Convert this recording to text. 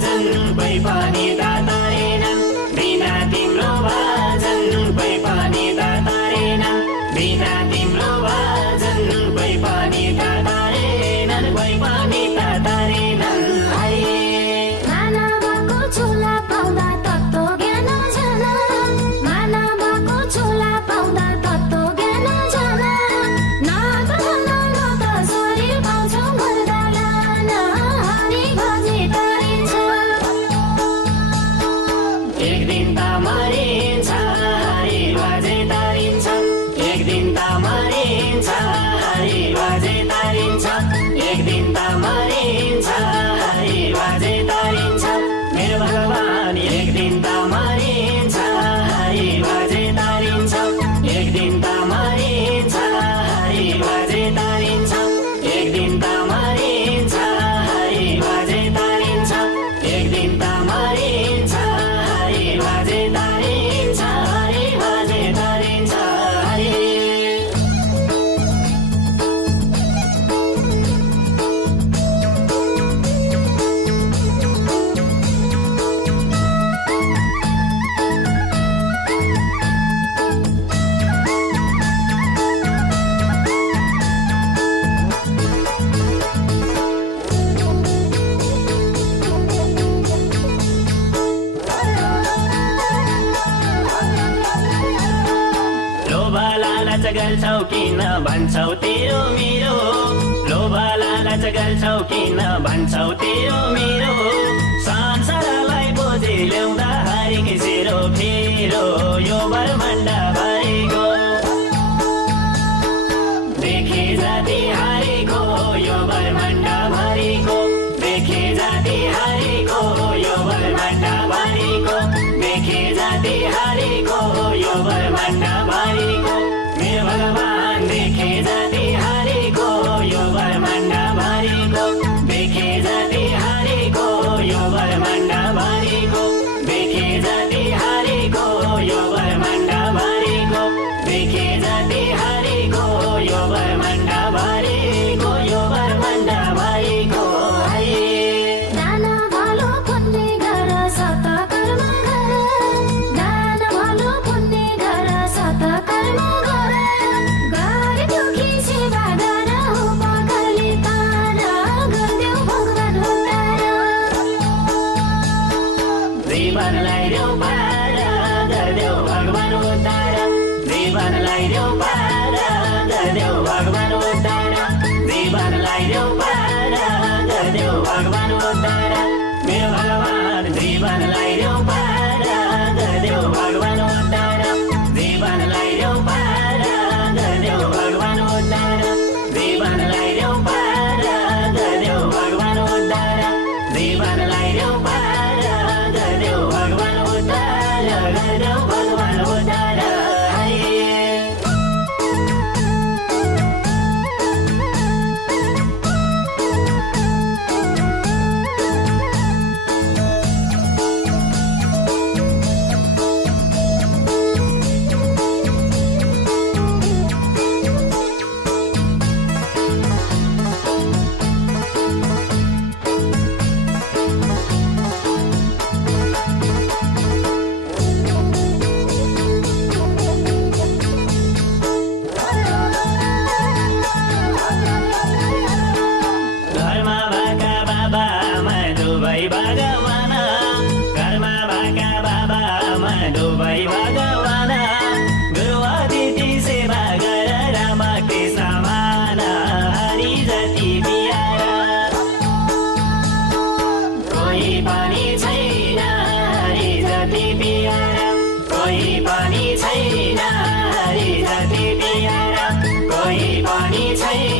भजन कोही पनि तातारेनन् बिना तिम्रो भजन कोही पनि तातारेनन् बिना तिम्रो भजन कोही पनि तातारेनन् कोही पनि तातारेनन् मानवको झोला पाउँदा तत्त्व ज्ञान झन मानवको झोला पाउँदा तत्त्व ज्ञान झन न त शरीर पाउँछौ मर्दलान हरि भजे तारिन्छ एक दिन त मरिन्छ हरि भजे तारिन्छ एक दिन त मरिन्छ हरि भजे तारिन्छ एक दिन त मरिन्छ हरि भजे तारिन्छ मेरो भगवान एक दिन त मरिन्छ हरि भजे तारिन्छ एक दिन त मरिन्छ हरि भजे तारिन्छ एक दिन त मरिन्छ हरि भजे तारिन्छ एक दिन त मरिन्छ हरि भजे तारिन्छ हरि भजे तारिन्छ हरि लोभा लालच गर्छौ किन भन्छौ तेरो मेरो लोभा लालच गर्छौ किन भन्छौ तेरो मेरो संसारलाई बोझी ल्याउँदा हरिकै सेरो फेरो यो ब्रह्माण्ड भरिको देखे जाति हरिको यो ब्रह्माण्ड भरिको देखे जाति हरिको यो ब्रह्माण्ड भरिको देखे जाति हरिको यो ब्रह्माण्ड भरिको मेरो भगवान देखे जाति हरिको यो ब्रह्माण्ड भरिको देखे जाति हरिको यो ब्रह्माण्ड भरिको देखे जाति हरिको यो ब्रह्माण्ड भरिको देखे जाति हरिको यो ब्रह्माण्ड भरिको यो ब्रह्माण्ड भरिको दान भलो पुण्य गर सत कर्म गर दान भलो पुण्य गर सत कर्म गर गरी दुखी सेवा गर उपकारले तार गरिदेऊ भगवान उद्धार जीवनलाई देऊ पार गरिदेऊ भगवान उद्धार जीवनलाई देऊ पार गरिदेऊ भगवान उद्धार जीवनलाई देऊ पार गरिदेऊ भगवान उद्धार मेरो भगवान जीवनलाई देऊ पार गरिदेऊ भगवान उद्धार जीवनलाई देऊ पार गरिदेऊ भगवान उद्धार जीवनलाई देऊ पार गरिदेऊ भगवान उद्धार जीवनलाई देऊ पार गरिदेऊ भगवान उद्धार गरिदेऊ भगवान उद्धार घरमा भएका बाबा आमा दुवै भगवान घरमा भएका बाबा आमा दुवै भगवान गुरु अतिथि सेवा गर राम कृष्ण मान हरि जति बिहार कोही पनि छैन हरि जति बिहार कोही पनि छैन हरि जति बिहार कोही पनि छैन